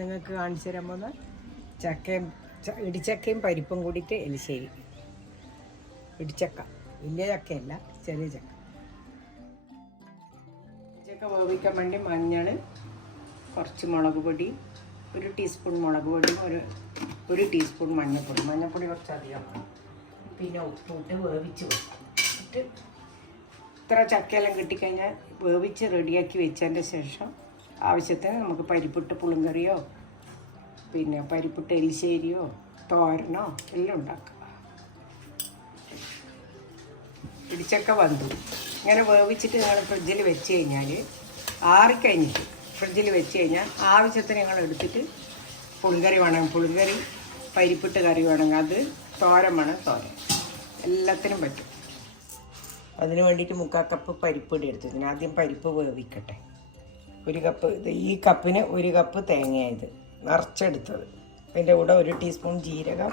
നിങ്ങൾക്ക് കാണിച്ചു തരാൻ പോകുന്ന ചക്കയും ഇടിച്ചക്കയും പരിപ്പും കൂടിയിട്ട് എലിശ്ശേരി. ഇടിച്ചക്ക വലിയ ചക്കയല്ല, ചെറിയ ചക്ക. ഇടിച്ചക്ക വേവിക്കാൻ വേണ്ടി മഞ്ഞൾ, കുറച്ച് മുളക് പൊടി, 1 ടീസ്പൂൺ മുളക് പൊടിയും 1 ടീസ്പൂൺ മഞ്ഞൾപ്പൊടി. മഞ്ഞൾപ്പൊടി കുറച്ചധികം, പിന്നെ ഉപ്പിട്ട് വേവിച്ച് വെച്ചിട്ട് ഇത്ര ചക്കയെല്ലാം കിട്ടിക്കഴിഞ്ഞാൽ വേവിച്ച് റെഡിയാക്കി വെച്ചതിൻ്റെ ശേഷം ആവശ്യത്തിന് നമുക്ക് പരിപ്പിട്ട് പുളിങ്കറിയോ പിന്നെ പരിപ്പിട്ട് എലിശ്ശേരിയോ തോരനോ എല്ലാം ഉണ്ടാക്കാം. ഇടിച്ചക്ക വന്നു ഇങ്ങനെ വേവിച്ചിട്ട് നിങ്ങൾ ഫ്രിഡ്ജിൽ വെച്ച് കഴിഞ്ഞാൽ ആറിക്കഴിഞ്ഞിട്ട് ഫ്രിഡ്ജിൽ വെച്ച് കഴിഞ്ഞാൽ ആവശ്യത്തിന് നിങ്ങൾ എടുത്തിട്ട് പുളിങ്കറി വേണമെങ്കിൽ പുളിങ്കറി, പരിപ്പിട്ട് കറി വേണമെങ്കിൽ അത്, തോരൻ വേണം തോരൻ, എല്ലാത്തിനും പറ്റും. അതിന് വേണ്ടിയിട്ട് 3/4 കപ്പ് പരിപ്പൊടി എടുത്തിട്ടുണ്ട്. ആദ്യം പരിപ്പ് വേവിക്കട്ടെ. 1 കപ്പ്, ഈ കപ്പിന് 1 കപ്പ് തേങ്ങയായത് നിറച്ചെടുത്തത്. അതിൻ്റെ കൂടെ 1 ടീസ്പൂൺ ജീരകം,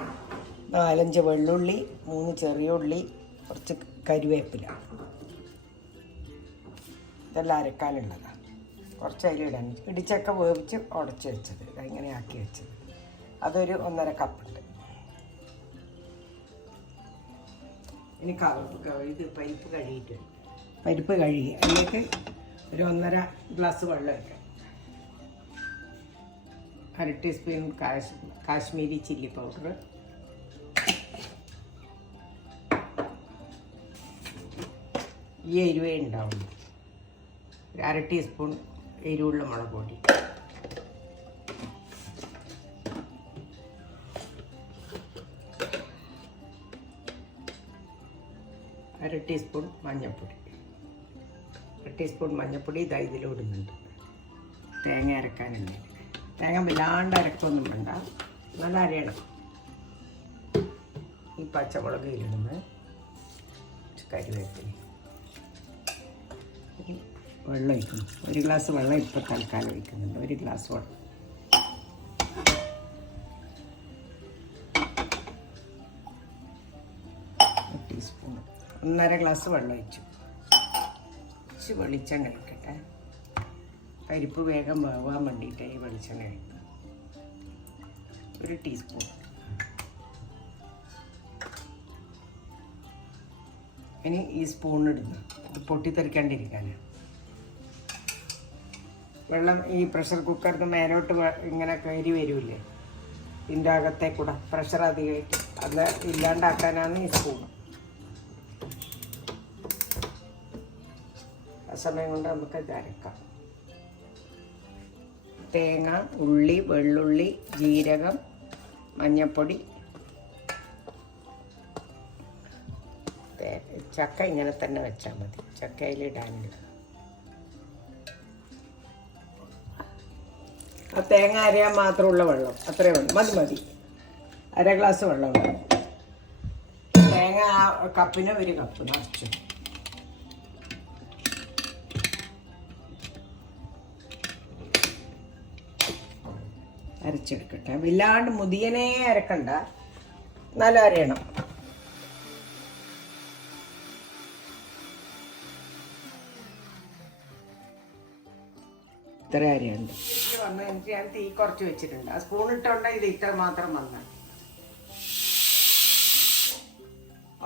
4-5 വെള്ളുള്ളി, 3 ചെറിയ ഉള്ളി, കുറച്ച് കരിവേപ്പില, ഇതെല്ലാം അരക്കാനുള്ളതാണ്. കുറച്ച് അതിലിടാൻ ഇടിച്ചക്ക വേവിച്ച് ഉടച്ച് വെച്ചത്, ഇങ്ങനെ ആക്കി വെച്ചത്, അതൊരു 1.5 കപ്പുണ്ട്. ഇനി ഇത് പരിപ്പ് കഴുകി അതിലേക്ക് ഒരു 1.5 ഗ്ലാസ് വെള്ളം വയ്ക്കാം. 1/2 ടീസ്പൂൺ കാശ്മീരി ചില്ലി പൗഡർ, ഈ എരിവേ ഉണ്ടാവും. 1/2 ടീസ്പൂൺ എരിവുള്ള മുളക് പൊടി, അര ടീസ്പൂൺ മഞ്ഞൾപ്പൊടി, 1 ടീസ്പൂൺ മഞ്ഞൾപ്പൊടി ഇതാ ഇതിലിടുന്നുണ്ട്. തേങ്ങ അരക്കാനുണ്ട്. തേങ്ങ വല്ലാണ്ട് അരക്കൊന്നും വേണ്ട, നല്ല അരയണം. ഈ പച്ചമുളക് ഇടുന്നത്, കരിവേപ്പില, വെള്ളം ഒഴിക്കണം. 1 ഗ്ലാസ് വെള്ളം ഇപ്പോൾ തൽക്കാലം ഒഴിക്കുന്നുണ്ട്. 1 ഗ്ലാസ് വെള്ളം. ടീസ്പൂൺ 1.5 ഗ്ലാസ് വെള്ളം ഒഴിച്ചു. കുറച്ച് വെളിച്ചെണ്ണ ഒഴിക്കട്ടെ. പരിപ്പ് വേഗം വേവാൻ വേണ്ടിയിട്ട് ഈ വെളിച്ചെണ്ണ ഒഴിക്കും. 1 ടീസ്പൂൺ. ഇനി ഈ സ്പൂൺ ഇടുന്നു, ഇത് പൊട്ടിത്തെറിക്കാണ്ടിരിക്കാനാണ്. വെള്ളം ഈ പ്രഷർ കുക്കറിന് മേലോട്ട് ഇങ്ങനെ കയറി വരില്ലേ, ഇതിൻ്റെ അകത്തെ കൂടെ പ്രഷർ അധികമായിട്ട്, അത് ഇല്ലാണ്ടാക്കാനാണ് ഈ സ്പൂൺ. ആ സമയം കൊണ്ട് നമുക്ക് ഇത് അരക്കാം. തേങ്ങ, ഉള്ളി, വെള്ളുള്ളി, ജീരകം, മഞ്ഞൾപ്പൊടി, ചക്ക ഇങ്ങനെ തന്നെ വെച്ചാൽ മതി, ചക്കയിലിടാനില്ല. ആ തേങ്ങ അരയാൻ മാത്രമുള്ള വെള്ളം അത്രേ വേണം, മതി. 1/2 ഗ്ലാസ് വെള്ളം വേണം. തേങ്ങ ആ കപ്പിന് 1 കപ്പ് നിറച്ചു. അരച്ചെടുക്കട്ടെ. വല്ലാണ്ട് മുതിയനെ അരക്കണ്ട, നല്ല അരയണം. ഇത്ര അരയുണ്ട്. വന്ന് എനിക്ക് ഞാൻ തീ കുറച്ച് വെച്ചിട്ടുണ്ട്. ആ സ്പൂൺ ഇട്ടുകൊണ്ട് ഇത് ഇത്ര മാത്രം വന്നാൽ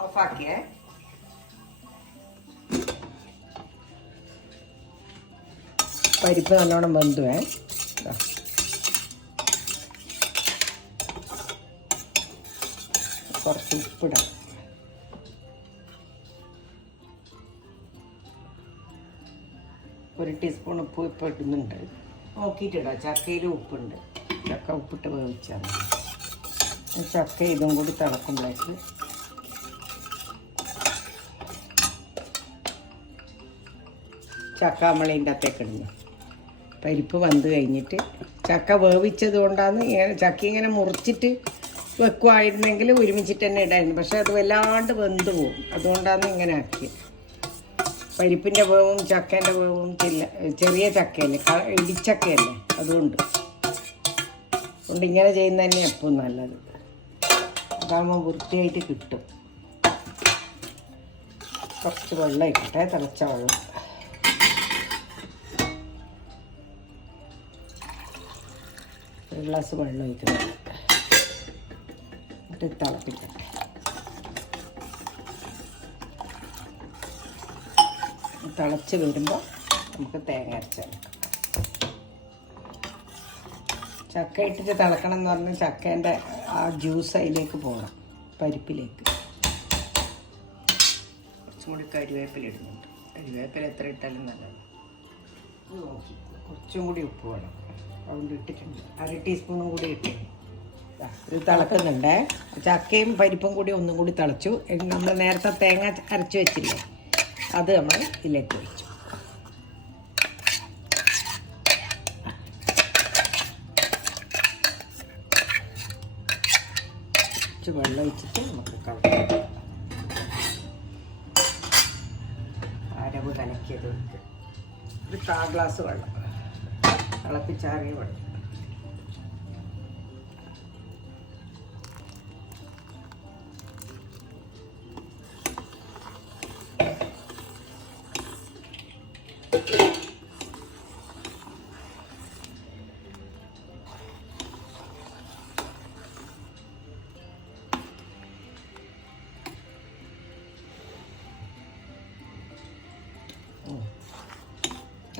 ഓഫാക്കിയേ. പരിപ്പ് നല്ലോണം വെന്തുവേ. കുറച്ച് ഉപ്പിടാം. ഒരു ടീസ്പൂൺ ഉപ്പ് ഇപ്പോൾ ഇടുന്നുണ്ട്. നോക്കിയിട്ടിടാം, ചക്കയിൽ ഉപ്പുണ്ട്. ചക്ക ഉപ്പിട്ട് വേവിച്ചാൽ മതി. ചക്ക ഇതും കൂടി തിളക്കുമ്പോഴേക്ക് ചക്ക നമ്മളതിൻ്റെ അകത്തേക്ക് ഇടുന്നു. പരിപ്പ് വന്ന് കഴിഞ്ഞിട്ട് ചക്ക വേവിച്ചത് കൊണ്ടാണ് ഇങ്ങനെ ചക്ക ഇങ്ങനെ മുറിച്ചിട്ട് വെക്കുമായിരുന്നെങ്കിൽ ഒരുമിച്ചിട്ട് തന്നെ ഇടായിരുന്നു. പക്ഷെ അത് വല്ലാണ്ട് വെന്ത് പോവും, അതുകൊണ്ടാണ് ഇങ്ങനെ ആക്കിയത്. പരിപ്പിൻ്റെ വേവും ചക്കേൻ്റെ വേവും ചെറിയ ചക്കയല്ലേ, ഇടിച്ചക്കയല്ലേ, അതുകൊണ്ട് ഇങ്ങനെ ചെയ്യുന്ന തന്നെ എപ്പോഴും നല്ലത്. അതാകുമ്പോൾ വൃത്തിയായിട്ട് കിട്ടും. കുറച്ച് വെള്ളം ഇക്കട്ടെ, തിളച്ച വെള്ളം. ഒരു ഗ്ലാസ് വെള്ളം ഒഴിക്കണം. എന്നിട്ട് തിളപ്പിക്കട്ടെ. തിളച്ച് വരുമ്പോൾ നമുക്ക് തേങ്ങ അരച്ചെടുക്കാം. ചക്ക ഇട്ടിട്ട് തിളക്കണം എന്ന് പറഞ്ഞാൽ ചക്കേൻ്റെ ആ ജ്യൂസ് അതിലേക്ക് പോകണം, പരിപ്പിലേക്ക്. കുറച്ചും കൂടി കരിവേപ്പില ഇടുന്നുണ്ട്. കരിവേപ്പില എത്ര ഇട്ടാലും നല്ലതാണ്. നോക്കി കുറച്ചും കൂടി ഉപ്പ് വേണം, അതുകൊണ്ട് ഇട്ടിട്ടുണ്ട്. 1/2 ടീസ്പൂണും കൂടി ഇട്ടിട്ടുണ്ട്. ഇത് തിളക്കുന്നുണ്ട്. ചക്കയും പരിപ്പും കൂടി ഒന്നും കൂടി തിളച്ചു. നമ്മൾ നേരത്തെ തേങ്ങ അരച്ച് വെച്ചില്ലേ, അത് നമ്മൾ ഇതിലേക്ക് ഒഴിച്ചു. കുറച്ച് വെള്ളം ഒഴിച്ചിട്ട് നമുക്ക് കളയാം. അരവ് കലക്കിയത് ഒരു 1/4 ഗ്ലാസ് വെള്ളം, തിളപ്പിച്ചാറിയ വെള്ളം.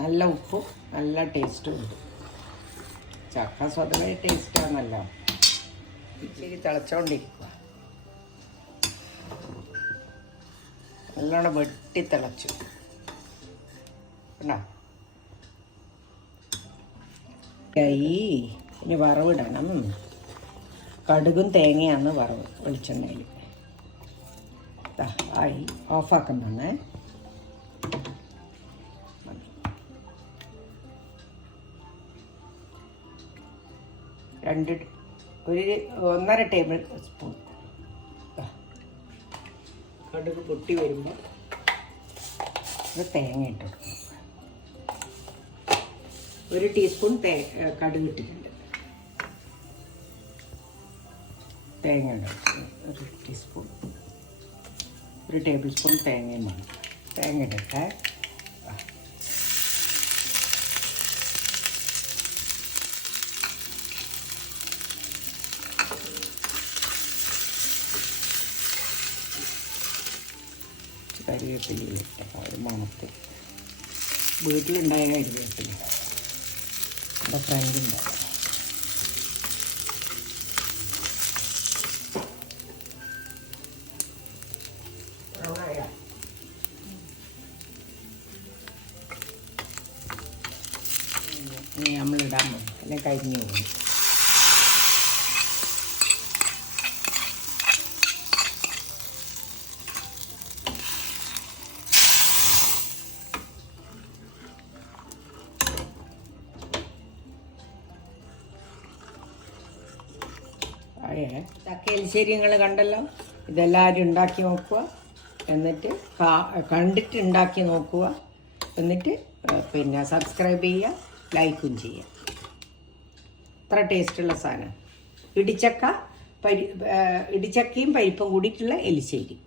നല്ല ഉപ്പും നല്ല ടേസ്റ്റും ഉണ്ട്. ചക്ക സ്വതവേ ടേസ്റ്റാണല്ലോ. ഇച്ചിരി തിളച്ചോണ്ടിരിക്കുക. നല്ലോണം വെട്ടി തിളച്ചു. ഇനി വറവിടണം. കടുകും തേങ്ങയാണ് വറവ് വെളിച്ചെണ്ണയിൽ. ആയി ഓഫാക്കുന്നേ. ഒരു 1.5 ടേബിൾ സ്പൂൺ കടുക് പൊട്ടി വരുമ്പോൾ തേങ്ങ ഇട്ടു. 1 ടീസ്പൂൺ കടുക് ഇട്ടിട്ടുണ്ട്. തേങ്ങ ഇടും 1 ടീസ്പൂൺ. 1 ടേബിൾ സ്പൂൺ തേങ്ങയും വേണം. തേങ്ങ ഇടട്ടെ. കരിവേപ്പില ഇട്ട ഒരു മണത്ത്. വീട്ടിലുണ്ടായ കരിവേപ്പില, എൻ്റെ ഫ്രണ്ടിൻ്റെ. നമ്മളിടാൻ പോകും, അല്ലെങ്കിൽ കരിഞ്ഞു പോകും. ചക്ക എലിശ്ശേരി നിങ്ങൾ കണ്ടല്ലോ. ഇതെല്ലാവരും ഉണ്ടാക്കി നോക്കുക. എന്നിട്ട് കണ്ടിട്ട് ഉണ്ടാക്കി നോക്കുക. എന്നിട്ട് പിന്നെ സബ്സ്ക്രൈബ് ചെയ്യുക, ലൈക്കും ചെയ്യുക. അത്ര ടേസ്റ്റുള്ള സാധനം. ഇടിച്ചക്കയും പരിപ്പും കൂടിയിട്ടുള്ള എലിശ്ശേരി.